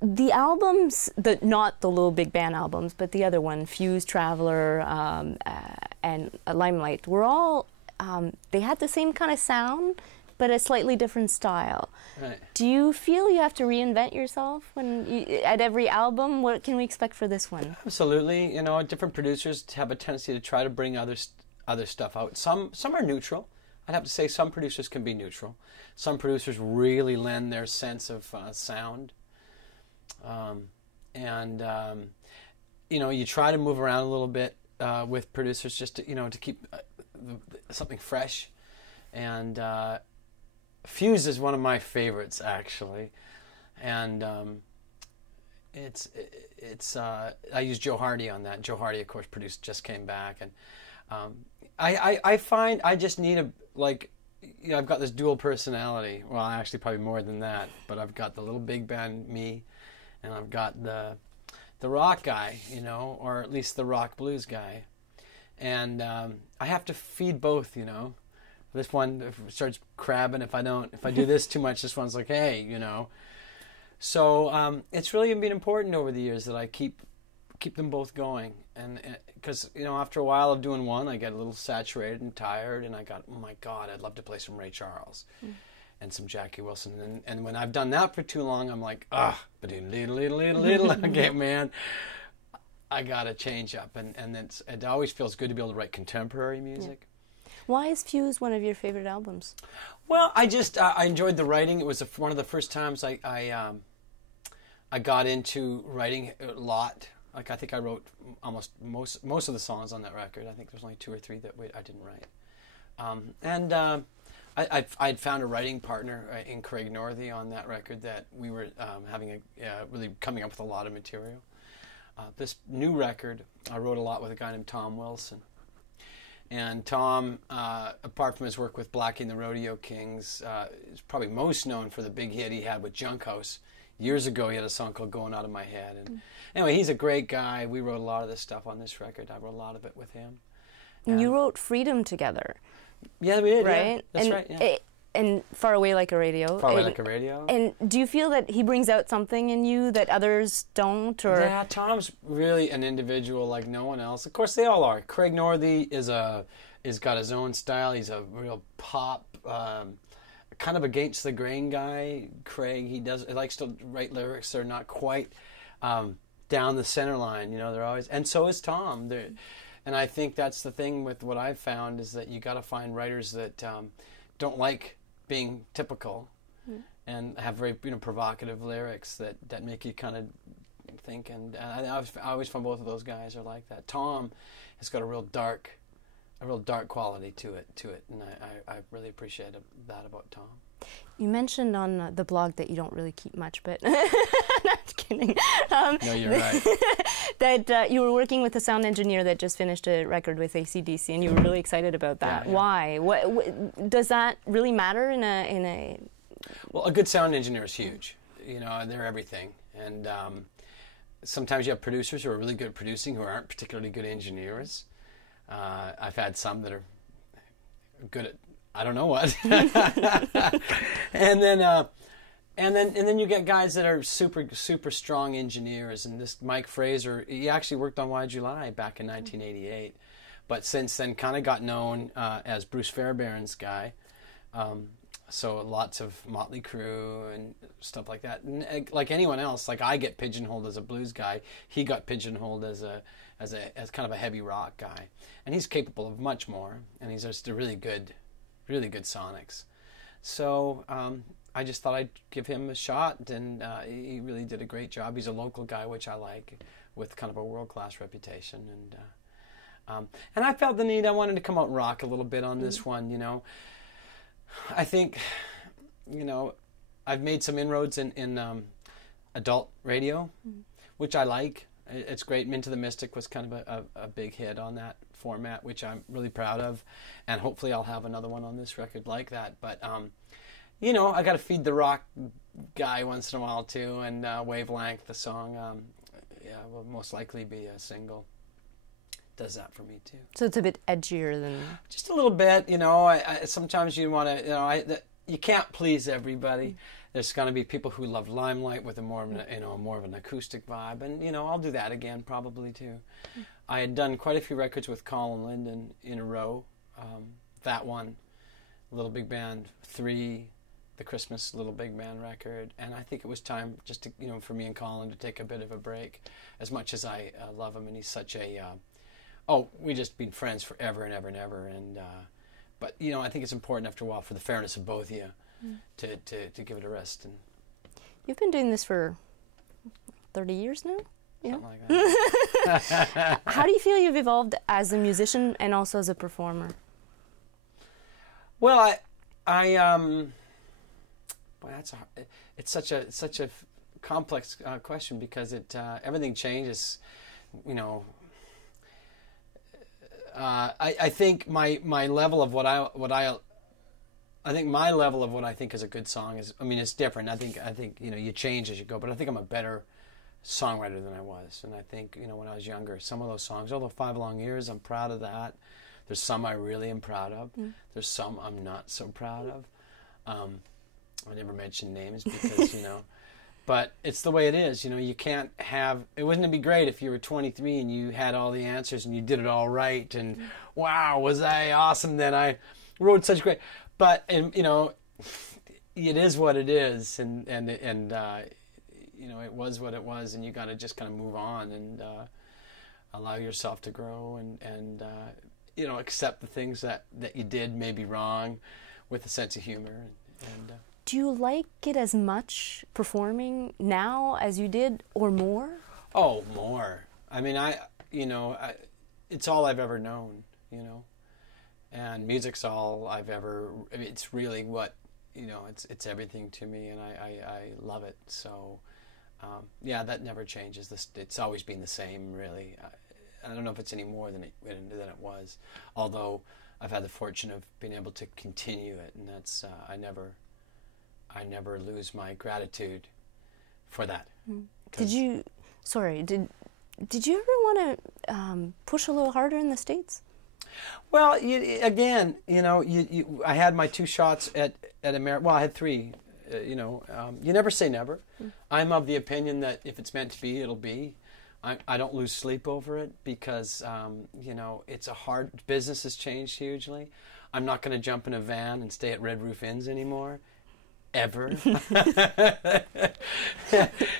The albums, not the Little Big Band albums, but the other one, Fuse, Traveler, and Limelight, were all, they had the same kind of sound, but a slightly different style. Right. Do you feel you have to reinvent yourself at every album? What can we expect for this one? Absolutely. You know, different producers have a tendency to try to bring other stuff out. Some are neutral. I'd have to say some producers can be neutral. Some producers really lend their sense of sound. You know, you try to move around a little bit with producers just to, you know, to keep something fresh. And Fuse is one of my favorites, actually. And I use Joe Hardy on that. Joe Hardy, of course, produced Just Came Back. And I find I just need you know, I've got this dual personality. Well, actually probably more than that. But I've got the little big band me, and I've got the rock guy, you know, or at least the rock blues guy. And I have to feed both, you know. This one starts crabbing if I do this too much. This one's like, hey, you know. So it's really been important over the years that I keep them both going, and because, you know, after a while of doing one, I get a little saturated and tired, and I got, oh my God, I'd love to play some Ray Charles and some Jackie Wilson, and when I've done that for too long, I'm like, little, okay, man, I gotta change up, and it always feels good to be able to write contemporary music. Yeah. Why is Fuse one of your favorite albums? Well, I just I enjoyed the writing. It was one of the first times I got into writing a lot. Like, I think I wrote almost most of the songs on that record. I think there's only 2 or 3 that I didn't write. I'd found a writing partner in Craig Northey on that record that we were really coming up with a lot of material. This new record, I wrote a lot with a guy named Tom Wilson. And Tom, apart from his work with Blackie and the Rodeo Kings, is probably most known for the big hit he had with Junk House. Years ago, he had a song called Going Out of My Head. And anyway, he's a great guy. We wrote a lot of this stuff on this record. I wrote a lot of it with him. And you wrote Freedom together. Yeah, we did. Right? Yeah. That's right. Yeah. And Far Away Like a Radio. Far Away Like a Radio. And do you feel that he brings out something in you that others don't? Or? Yeah, Tom's really an individual like no one else. Of course, they all are. Craig Northey is got his own style. He's a real pop, kind of against the grain guy. Craig, he likes to write lyrics that are not quite down the center line. You know, they're always, and so is Tom. And I think that's the thing with what I've found is that you got to find writers that don't like being typical and have very, you know, provocative lyrics that make you kind of think. And I always find both of those guys are like that. Tom has got a real dark quality to it, and I really appreciate that about Tom. You mentioned on the blog that you don't really keep much, but not kidding. No, you're right. That you were working with a sound engineer that just finished a record with AC/DC, and you were really excited about that. Yeah. Why? What does that really matter in a? Well, a good sound engineer is huge. You know, they're everything, and sometimes you have producers who are really good at producing who aren't particularly good engineers. I've had some that are good at I don't know what, and then you get guys that are super strong engineers. And this Mike Fraser, he actually worked on Why July back in 1988, but since then kind of got known as Bruce Fairbairn's guy. So lots of Motley Crue and stuff like that. And like anyone else, like I get pigeonholed as a blues guy. He got pigeonholed as kind of a heavy rock guy, and he's capable of much more. And he's just a really good sonics. So I just thought I'd give him a shot, and he really did a great job. He's a local guy, which I like, with kind of a world-class reputation. And I felt the need. I wanted to come out and rock a little bit on this one. You know, I think, you know, I've made some inroads in adult radio, which I like. It's great. Into the Mystic was kind of a big hit on that format, which I'm really proud of, and hopefully I'll have another one on this record like that. But you know, I got to feed the rock guy once in a while too, and Wavelength, the song, will most likely be a single. Does that for me too. So it's a bit edgier than just a little bit. You know, I sometimes you want to, you know, you can't please everybody. There's going to be people who love Limelight with a more of an acoustic vibe, and I'll do that again probably too. I had done quite a few records with Colin Linden in a row. That one, Little Big Band 3, the Christmas Little Big Band record, and I think it was time just to for me and Colin to take a bit of a break. As much as I love him, and he's such a we just been friends forever and ever and ever, and but I think it's important after a while for the fairness of both of you to give it a rest. And you've been doing this for 30 years now. Something like that. How do you feel you've evolved as a musician and also as a performer? Well, boy, it's such a complex question, because everything changes. I think my level of what I think is a good song is, it's different. I think you change as you go, but I think I'm a better songwriter than I was. And I think when I was younger, some of those songs, although 5 Long Years, I'm proud of that. There's some I really am proud of. There's some I'm not so proud of. I never mention names because but it's the way it is. You can't have. Wouldn't it be great if you were 23 and you had all the answers and you did it all right, and wow, was I awesome that I wrote such great. But it is what it is, and it was what it was, and you got to just kind of move on and allow yourself to grow and accept the things that you did maybe wrong with a sense of humor. And do you like it as much performing now as you did, or more? Oh, more. It's all I've ever known, and music's all I've ever. It's really what it's everything to me, and I love it. So that never changes. It's always been the same, really. I don't know if it's any more than it was, although I've had the fortune of being able to continue it, and that's I never lose my gratitude for that. Did you ever want to push a little harder in the States? Well, I had my 2 shots at America. Well, I had 3. You never say never. I'm of the opinion that if it's meant to be, it'll be. I don't lose sleep over it because, it's a hard, business has changed hugely. I'm not going to jump in a van and stay at Red Roof Inns anymore, ever.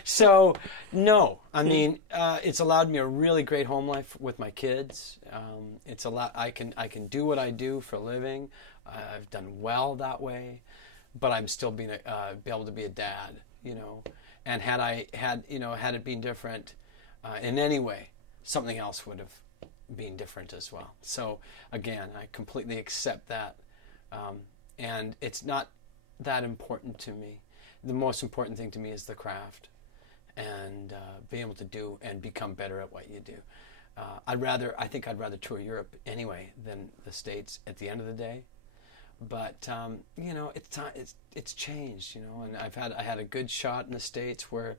So, no. It's allowed me a really great home life with my kids. I can do what I do for a living. I've done well that way, but I'm still be able to be a dad, And had it been different, in any way, something else would have been different as well. So again, I completely accept that, and it's not that important to me. The most important thing to me is the craft, and being able to do and become better at what you do. I think I'd rather tour Europe anyway than the States at the end of the day. But it's changed, and I had a good shot in the States where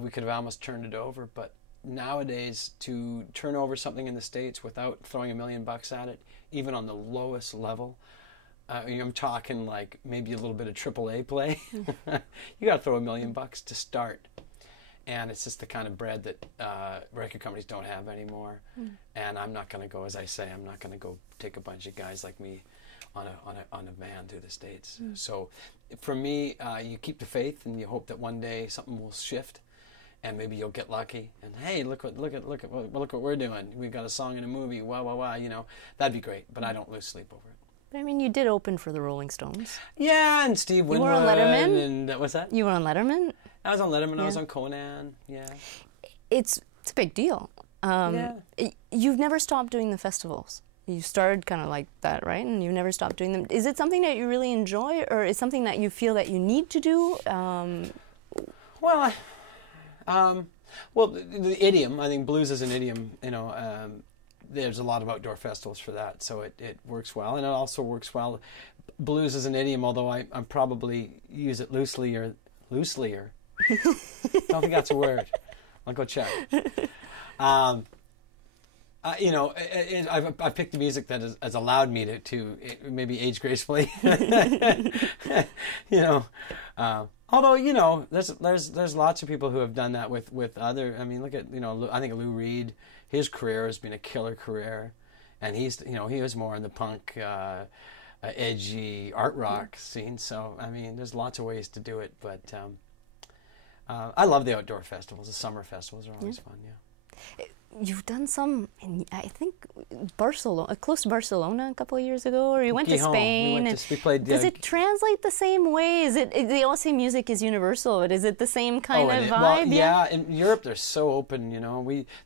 we could have almost turned it over, but nowadays to turn over something in the States without throwing $1 million at it, even on the lowest level, I'm talking like maybe a little bit of AAA play. You got to throw $1 million to start, and it's just the kind of bread that record companies don't have anymore. And I'm not going to go, as I say, I'm not going to go take a bunch of guys like me on a van through the States. So for me, you keep the faith and you hope that one day something will shift. And maybe you'll get lucky. And hey, look what we're doing. We've got a song in a movie. Wow. That'd be great. But I don't lose sleep over it. But you did open for the Rolling Stones. Yeah, and Steve Winwood. You were on Letterman. And what's that? You were on Letterman. I was on Letterman. I was on Conan. Yeah. It's a big deal. You've never stopped doing the festivals. You started kind of like that, right? And you've never stopped doing them. Is it something that you really enjoy, or is it something that you feel that you need to do? Well, the idiom, I think blues is an idiom, there's a lot of outdoor festivals for that, so it works well, and it also works well. Blues is an idiom, although I probably use it looselier. I don't think that's a word. I'll go check. I've picked the music that has allowed me to maybe age gracefully. Although, there's lots of people who have done that with other. I mean, look at I think Lou Reed. His career has been a killer career, and he was more in the punk, edgy art rock scene. So I mean, there's lots of ways to do it. But I love the outdoor festivals. The summer festivals are always fun. Yeah. You've done some, I think, Barcelona, close to Barcelona a couple of years ago, or you went to Spain. We played. Does it translate the same way? They all say music is universal, but is it the same kind of vibe? Well, yeah. In Europe, they're so open.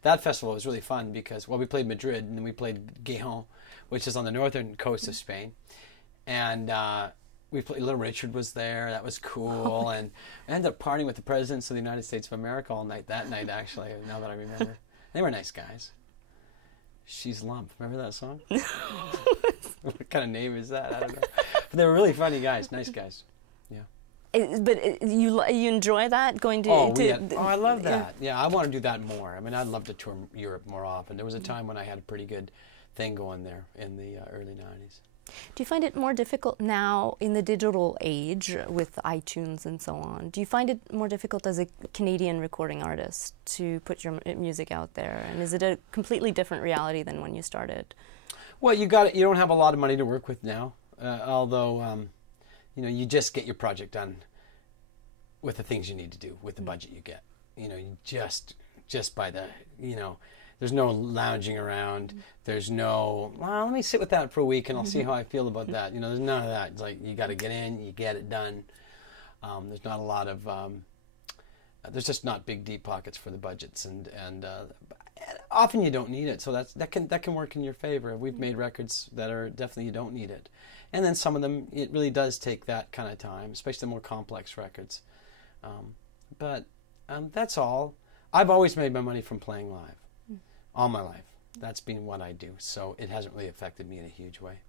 That festival was really fun because we played Madrid and then we played Gijón, which is on the northern coast of Spain, and we played. Little Richard was there. That was cool, and I ended up partying with the presidents of the United States of America all night. That night, actually, now that I remember. They were nice guys. She's Lump. Remember that song? What kind of name is that? I don't know. But they were really funny guys. Nice guys. Yeah. But you enjoy that, going to... I love that. Yeah, I want to do that more. I mean, I'd love to tour Europe more often. There was a time when I had a pretty good thing going there in the early 90s. Do you find it more difficult now in the digital age with iTunes and so on? Do you find it more difficult as a Canadian recording artist to put your music out there? And is it a completely different reality than when you started? Well, you don't have a lot of money to work with now, although you just get your project done with the things you need to do with the budget you get. You just by the There's no lounging around. There's no, let me sit with that for a week and I'll see how I feel about that. There's none of that. It's like you got to get in, you get it done. There's not a lot of, there's just not big deep pockets for the budgets, and often you don't need it. So that can work in your favor. We've made records that are definitely you don't need it, and then some of them it really does take that kind of time, especially the more complex records. But that's all. I've always made my money from playing live. All my life. That's been what I do. So it hasn't really affected me in a huge way.